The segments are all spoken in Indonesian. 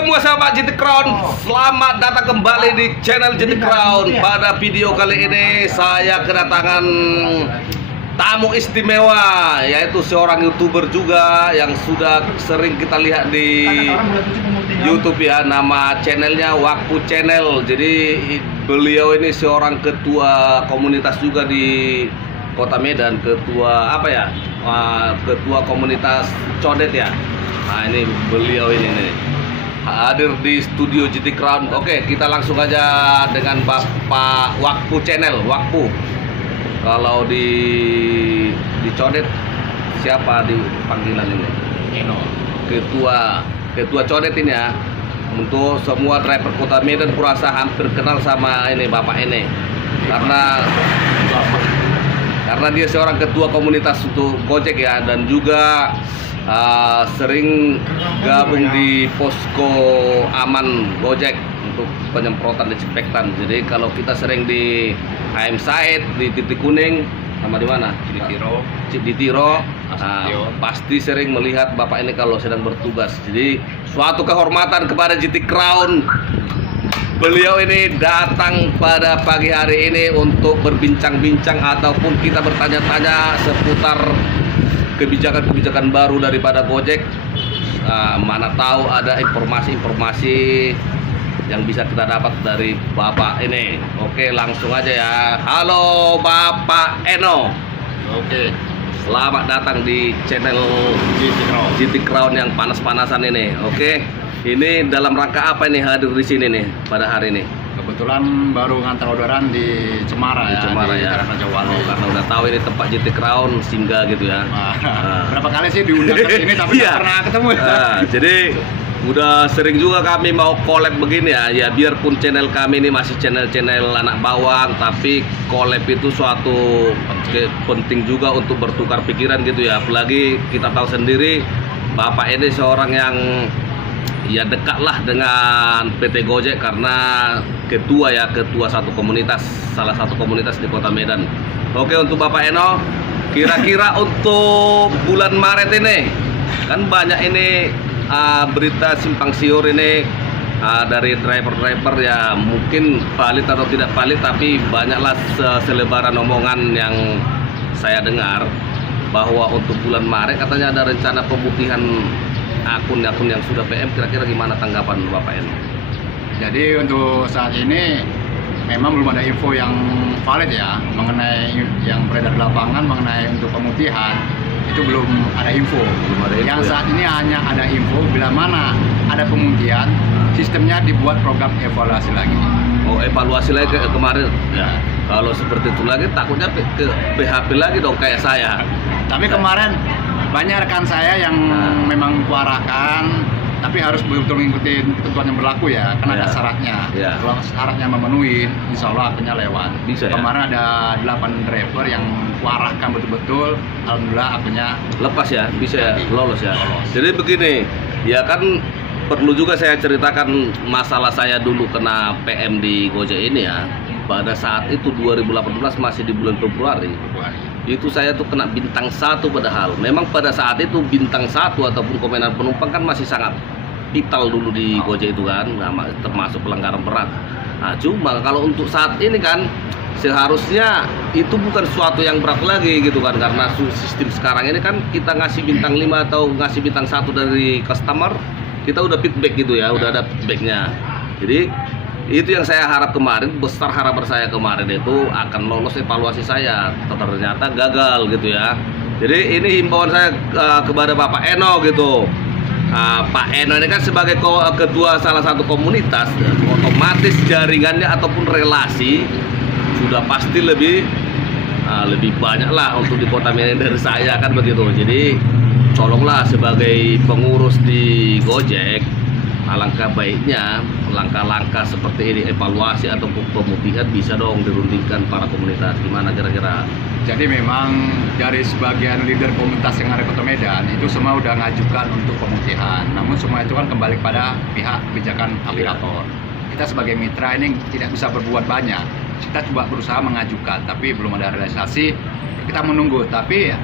semua sahabat GT Crown, selamat datang kembali di channel GT Crown. Pada video kali ini saya kedatangan tamu istimewa, yaitu seorang YouTuber juga yang sudah sering kita lihat di YouTube ya. Nama channelnya Wakpu Channel. Jadi beliau ini seorang ketua komunitas juga di Kota Medan, ketua apa ya? Ketua komunitas Codet ya. Nah ini beliau ini nih, hadir di studio GT Crown. Oke, kita langsung aja dengan Bapak Wakpu Channel. Wakpu, kalau di Codet siapa di panggilan ini? Ketua Codet ini ya. Untuk semua driver Kota Medan kurasa hampir kenal sama ini Bapak ini, karena dia seorang ketua komunitas untuk Gojek ya, dan juga sering gabung di posko aman Gojek untuk penyemprotan desinfektan. Jadi kalau kita sering di HM Said, di titik kuning, sama di mana? Di Tiro, pasti sering melihat Bapak ini kalau sedang bertugas. Jadi suatu kehormatan kepada GT Crown, beliau ini datang pada pagi hari ini untuk berbincang-bincang ataupun kita bertanya-tanya seputar kebijakan-kebijakan baru daripada Gojek. Mana tahu ada informasi-informasi yang bisa kita dapat dari Bapak ini. Oke, langsung aja ya. Halo Bapak Eno. Oke, selamat datang di channel GT Crown yang panas-panasan ini. Oke, ini dalam rangka apa ini hadir di sini nih pada hari ini? kebetulan baru ngantar orderan di Cemara ya. Cemara ya. Karena udah tahu ini tempat GT Crown singgah gitu ya. Berapa kali sih diundang ke sini tapi nggak pernah ketemu ya. Jadi udah sering juga kami mau collab begini ya. Ya biarpun channel kami ini masih channel anak bawang, tapi collab itu suatu penting juga untuk bertukar pikiran gitu ya. Apalagi kita tahu sendiri Bapak ini seorang yang ya dekat lah dengan PT Gojek karena ketua satu komunitas, salah satu komunitas di Kota Medan. Oke, untuk Bapak Eno, kira-kira untuk bulan Maret ini kan banyak ini berita simpang siur ini dari driver-driver ya, mungkin valid atau tidak valid, tapi banyaklah selebaran omongan yang saya dengar bahwa untuk bulan Maret katanya ada rencana pemutihan akun-akun yang sudah PM. Kira-kira gimana tanggapan Bapak Eno? Jadi untuk saat ini memang belum ada info yang valid ya mengenai yang beredar di lapangan mengenai untuk pemutihan. Itu belum ada info. Yang saat ini hanya ada info bila mana ada pemutihan, sistemnya dibuat program evaluasi lagi. Oh, evaluasi lagi kemarin ya. Kalau seperti itu lagi takutnya ke PHP lagi dong kayak saya. Tapi kemarin banyak rekan saya yang memang kuarakan, tapi harus betul-betul mengikuti ketentuan yang berlaku ya, karena ada syaratnya. Kalau syaratnya memenuhi, insya Allah akunnya lewat. Bisa, kemarin ada 8 driver yang kuarahkan betul-betul, alhamdulillah akunnya lepas ya, bisa ya, lolos ya. Jadi begini, ya kan perlu juga saya ceritakan masalah saya dulu kena PM di Gojek ini ya. Pada saat itu 2018 masih di bulan Februari. Itu saya tuh kena bintang 1 padahal. Memang pada saat itu bintang 1 ataupun komentar penumpang kan masih sangat vital dulu di Gojek itu kan, termasuk pelanggaran berat. Nah, cuma kalau untuk saat ini kan seharusnya itu bukan sesuatu yang berat lagi gitu kan, karena sistem sekarang ini kan kita ngasih bintang 5 atau ngasih bintang 1 dari customer, kita udah feedback gitu ya, udah ada feedbacknya. Jadi itu yang saya harap kemarin, besar harapan saya kemarin itu akan lolos evaluasi saya, ternyata gagal gitu ya. Jadi ini himbauan saya kepada Bapak Eno gitu. Pak Eno ini kan sebagai ketua salah satu komunitas, otomatis jaringannya ataupun relasi sudah pasti lebih banyak lah untuk di Kota Medan dari saya kan begitu. Jadi tolonglah sebagai pengurus di Gojek, alangkah baiknya langkah-langkah seperti ini, evaluasi ataupun pemutihan bisa dong dirundingkan para komunitas. Gimana kira-kira? Jadi memang dari sebagian leader komunitas yang ada di Kota Medan itu semua udah ngajukan untuk pemutihan. Namun semua itu kan kembali pada pihak kebijakan aplikator. Kita sebagai mitra ini tidak bisa berbuat banyak. Kita coba berusaha mengajukan, tapi belum ada realisasi. Kita menunggu. Tapi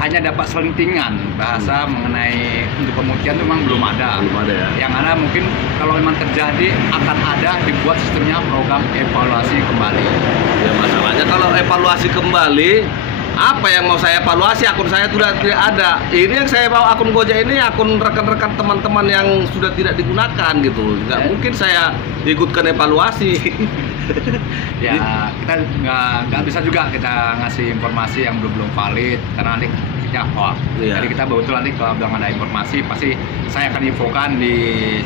hanya dapat selentingan bahasa mengenai untuk pemutihan itu memang belum ada. Belum ada ya. Yang ada mungkin kalau memang terjadi akan ada dibuat sistemnya program evaluasi kembali. Ya masalahnya kalau evaluasi kembali, apa yang mau saya evaluasi? Akun saya sudah tidak ada. Ini yang saya bawa akun Gojek ini akun rekan-rekan teman-teman yang sudah tidak digunakan gitu. Nggak mungkin saya ikutkan evaluasi. Ya kita nggak bisa juga kita ngasih informasi yang belum valid karena nanti ya hoax. Iya. Jadi kita betul nanti kalau udah ada informasi pasti saya akan infokan di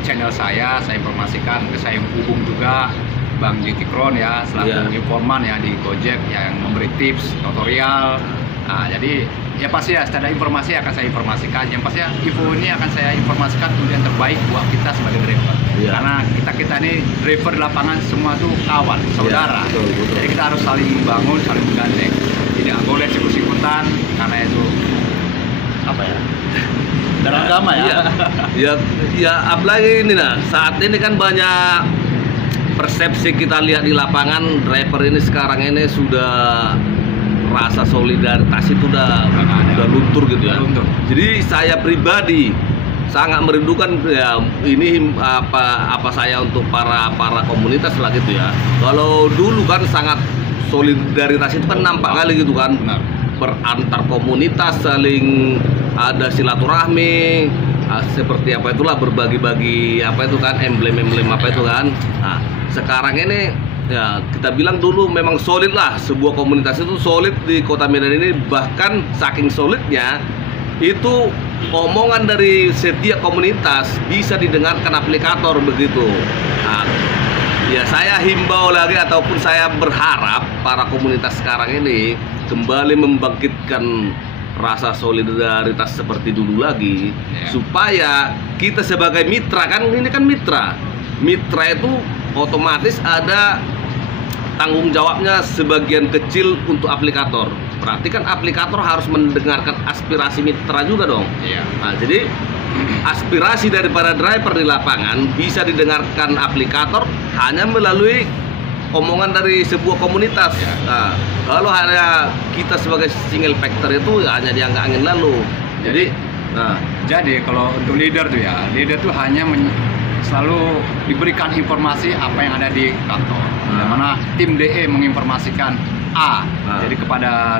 channel saya informasikan. Saya hubung juga Bang Jitikron ya selaku informan ya di Gojek yang memberi tips tutorial. Nah, jadi ya pasti ya secara informasi akan saya informasikan. Yang pasti ya info ini akan saya informasikan untuk yang terbaik buat kita sebagai driver. Iya. Karena kita ini driver di lapangan semua tuh kawan, saudara. Iya, betul. Jadi kita harus saling membangun, saling menggandeng. Tidak boleh sikut-sikutan karena itu apa ya? Dalam agama ya. Ya apalagi ini nah, saat ini kan banyak persepsi kita lihat di lapangan, driver ini sekarang ini sudah rasa solidaritas itu udah luntur gitu ya. Luntur. Jadi saya pribadi sangat merindukan ya ini apa saya untuk para komunitas lah gitu ya. Kalau dulu kan sangat solidaritas itu kan nampak kali gitu kan. Benar. Antar komunitas saling ada silaturahmi, seperti apa itulah berbagi-bagi apa itu kan emblem-emblem apa itu kan. Nah, sekarang ini ya kita bilang dulu memang solid lah, sebuah komunitas itu solid di Kota Medan ini, bahkan saking solidnya itu omongan dari setiap komunitas bisa didengarkan aplikator begitu. Nah, ya saya himbau lagi ataupun saya berharap para komunitas sekarang ini kembali membangkitkan rasa solidaritas seperti dulu lagi, supaya kita sebagai mitra, kan ini kan mitra itu otomatis ada tanggung jawabnya sebagian kecil untuk aplikator. Berarti kan aplikator harus mendengarkan aspirasi mitra juga dong. Nah, jadi aspirasi daripada driver di lapangan bisa didengarkan aplikator hanya melalui omongan dari sebuah komunitas. Nah, kalau hanya kita sebagai single factor itu ya hanya dianggap angin lalu. Jadi kalau untuk leader tuh ya, leader tuh hanya selalu diberikan informasi apa yang ada di kantor. Yang mana tim DE menginformasikan A, jadi kepada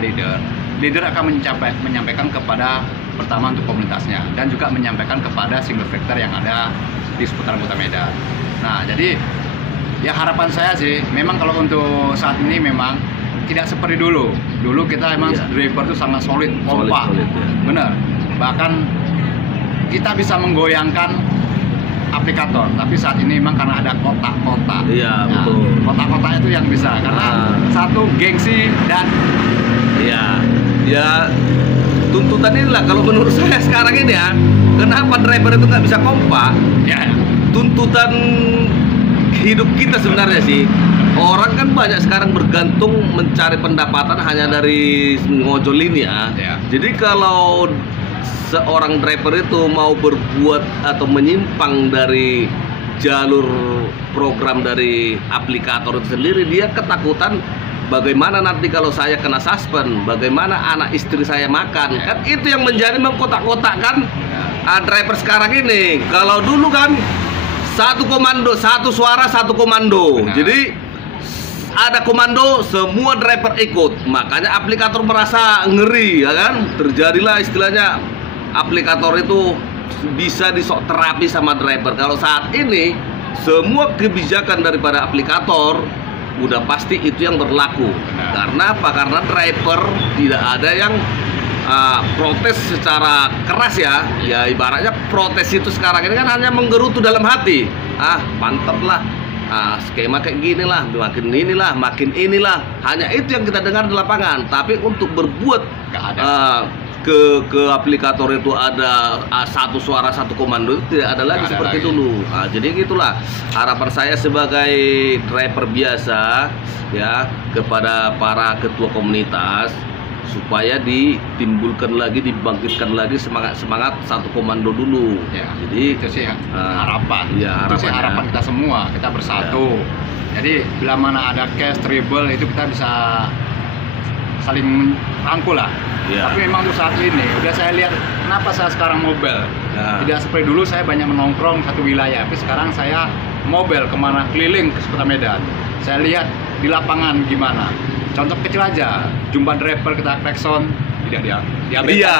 leader akan menyampaikan kepada pertama untuk komunitasnya dan juga menyampaikan kepada single factor yang ada di seputaran Kota Medan. Nah, jadi ya harapan saya sih, memang kalau untuk saat ini memang tidak seperti dulu. Dulu kita emang driver tuh sangat solid, kompak, bener. Bahkan kita bisa menggoyangkan aplikator, tapi saat ini memang karena ada kotak-kotak. Iya, betul. Kotak-kotak itu yang bisa, karena satu gengsi dan ya tuntutan inilah kalau menurut saya sekarang ini ya, kenapa driver itu nggak bisa kompak? Tuntutan hidup kita sebenarnya sih. Orang kan banyak sekarang bergantung mencari pendapatan hanya dari ngojol ini ya. Jadi kalau seorang driver itu mau berbuat atau menyimpang dari jalur program dari aplikator itu sendiri, dia ketakutan bagaimana nanti kalau saya kena suspend, bagaimana anak istri saya makan. Kan itu yang menjadi mengkotak-kotakkan driver sekarang ini. Kalau dulu kan satu komando, satu suara, satu komando. Jadi ada komando, semua driver ikut. Makanya aplikator merasa ngeri, ya kan? Terjadilah istilahnya aplikator itu bisa disok terapi sama driver. Kalau saat ini semua kebijakan daripada aplikator udah pasti itu yang berlaku. Karena apa? Karena driver tidak ada yang protes secara keras ya. Ya ibaratnya protes itu sekarang ini kan hanya menggerutu dalam hati. Mantap lah. Skema kayak gini lah, makin inilah. Hanya itu yang kita dengar di lapangan. Tapi untuk berbuat ke aplikator itu ada satu suara, satu komando, itu tidak ada lagi seperti dulu. Jadi gitulah harapan saya sebagai driver biasa ya kepada para ketua komunitas, supaya ditimbulkan lagi, dibangkitkan lagi semangat satu komando dulu. Jadi itu sih harapan. Itu sih harapan kita semua, kita bersatu. Jadi bila mana ada cash trouble itu kita bisa saling rangkul lah. Iya. Tapi memang untuk saat ini udah saya lihat kenapa saya sekarang mobile. Nah. Tidak seperti dulu saya banyak menongkrong satu wilayah, tapi sekarang saya mobile kemana, keliling ke Kota Medan. Saya lihat di lapangan gimana. Contoh kecil aja, jumpa driver kita klakson tidak diambil. Iya.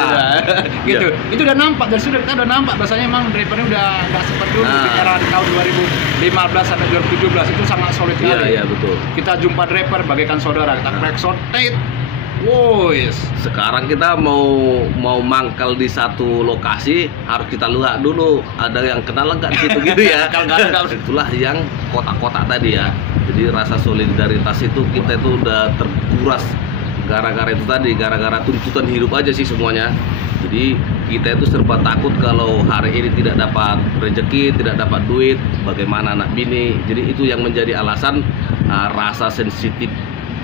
Gitu. Itu udah nampak dari sudah kita udah nampak bahasanya emang drivernya udah nggak seperti dulu di era di tahun 2015 sampai 2017 itu sangat solid sekali. Iya, betul. Kita jumpa driver bagaikan saudara, kita klakson, tet. Wois. Sekarang kita mau mangkal di satu lokasi harus kita lihat dulu ada yang kenal nggak di situ gitu ya. Itulah yang kotak-kotak tadi ya. Jadi rasa solidaritas itu kita itu udah terkuras gara-gara itu tadi, gara-gara tuntutan hidup aja sih semuanya. Jadi kita itu serba takut kalau hari ini tidak dapat rezeki, tidak dapat duit, bagaimana anak bini. Jadi itu yang menjadi alasan rasa sensitif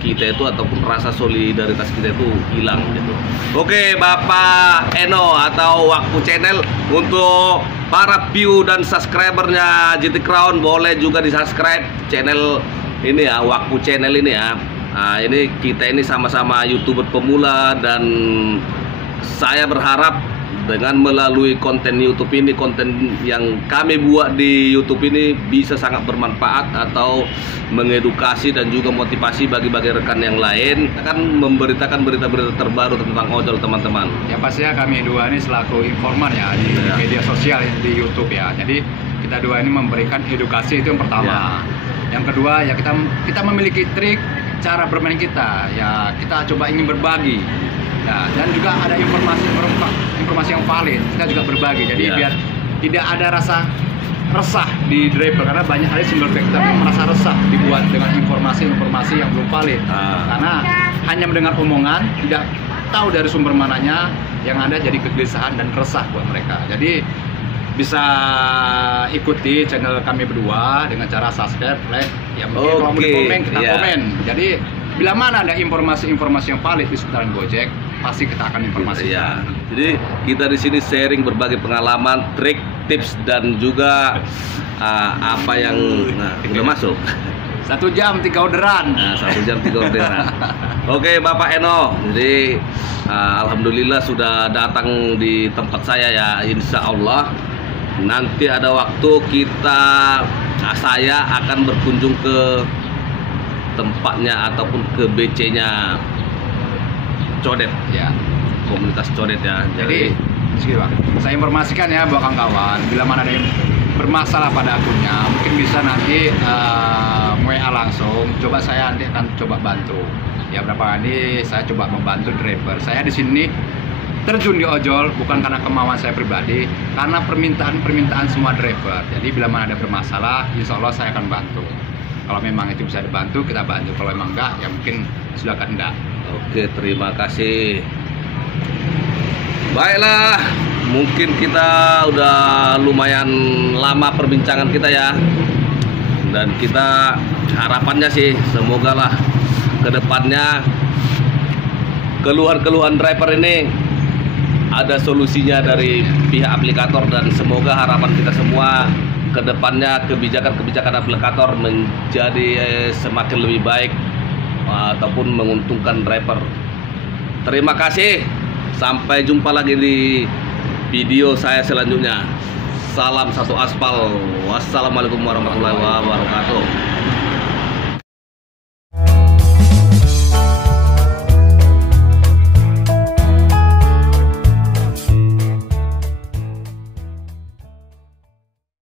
kita itu ataupun rasa solidaritas kita itu hilang gitu. Oke, Bapak Eno atau Wakfu Channel, untuk para view dan subscribernya GT Crown boleh juga di subscribe channel ini ya, Wakfu Channel ini ya. Nah, ini kita ini sama-sama YouTuber pemula dan saya berharap dengan melalui konten YouTube ini, konten yang kami buat di YouTube ini bisa sangat bermanfaat atau mengedukasi dan juga motivasi bagi rekan yang lain, akan memberitakan berita-berita terbaru tentang ojol teman-teman. Ya pastinya kami dua ini selaku informan ya di media sosial di YouTube ya. Jadi kita dua ini memberikan edukasi itu yang pertama. Yang kedua ya kita memiliki trik cara bermain kita. Ya kita coba ingin berbagi. Nah, dan juga ada informasi yang valid, kita juga berbagi. Jadi biar tidak ada rasa resah di driver, karena banyak kali single factor yang merasa resah dibuat dengan informasi yang belum valid. Karena hanya mendengar omongan, tidak tahu dari sumber mananya, yang ada jadi kegelisahan dan resah buat mereka. Jadi bisa ikuti channel kami berdua dengan cara subscribe, like, ya mungkin kalau mau di komen kita komen. Jadi bila mana ada informasi-informasi yang valid di seputaran Gojek, pasti kita akan informasikan. Ya. Jadi kita di sini sharing berbagai pengalaman, trik, tips dan juga apa yang udah masuk. 1 jam 3 orderan. Nah, 1 jam 3 orderan. Oke, Bapak Eno. Jadi alhamdulillah sudah datang di tempat saya ya. Insya Allah nanti ada waktu saya akan berkunjung ke tempatnya ataupun ke BC-nya Codet ya, komunitas Codet ya. Jadi Pak, saya informasikan ya buat kawan-kawan, bila mana ada yang bermasalah pada akunnya, mungkin bisa nanti WA langsung. Coba saya nanti akan coba bantu. Ya berapa kali saya coba membantu driver. Saya di sini terjun di ojol bukan karena kemauan saya pribadi, karena permintaan semua driver. Jadi bila mana ada bermasalah, insya Allah saya akan bantu. Kalau memang itu bisa dibantu, kita bantu. Kalau memang enggak, ya mungkin silakan enggak. Oke, terima kasih. Baiklah, mungkin kita udah lumayan lama perbincangan kita ya. Dan kita harapannya sih, semoga lah kedepannya keluhan-keluhan driver ini ada solusinya dari pihak aplikator, dan semoga harapan kita semua kedepannya kebijakan-kebijakan aplikator menjadi semakin lebih baik ataupun menguntungkan driver. Terima kasih, sampai jumpa lagi di video saya selanjutnya. Salam satu aspal. Wassalamualaikum warahmatullahi wabarakatuh.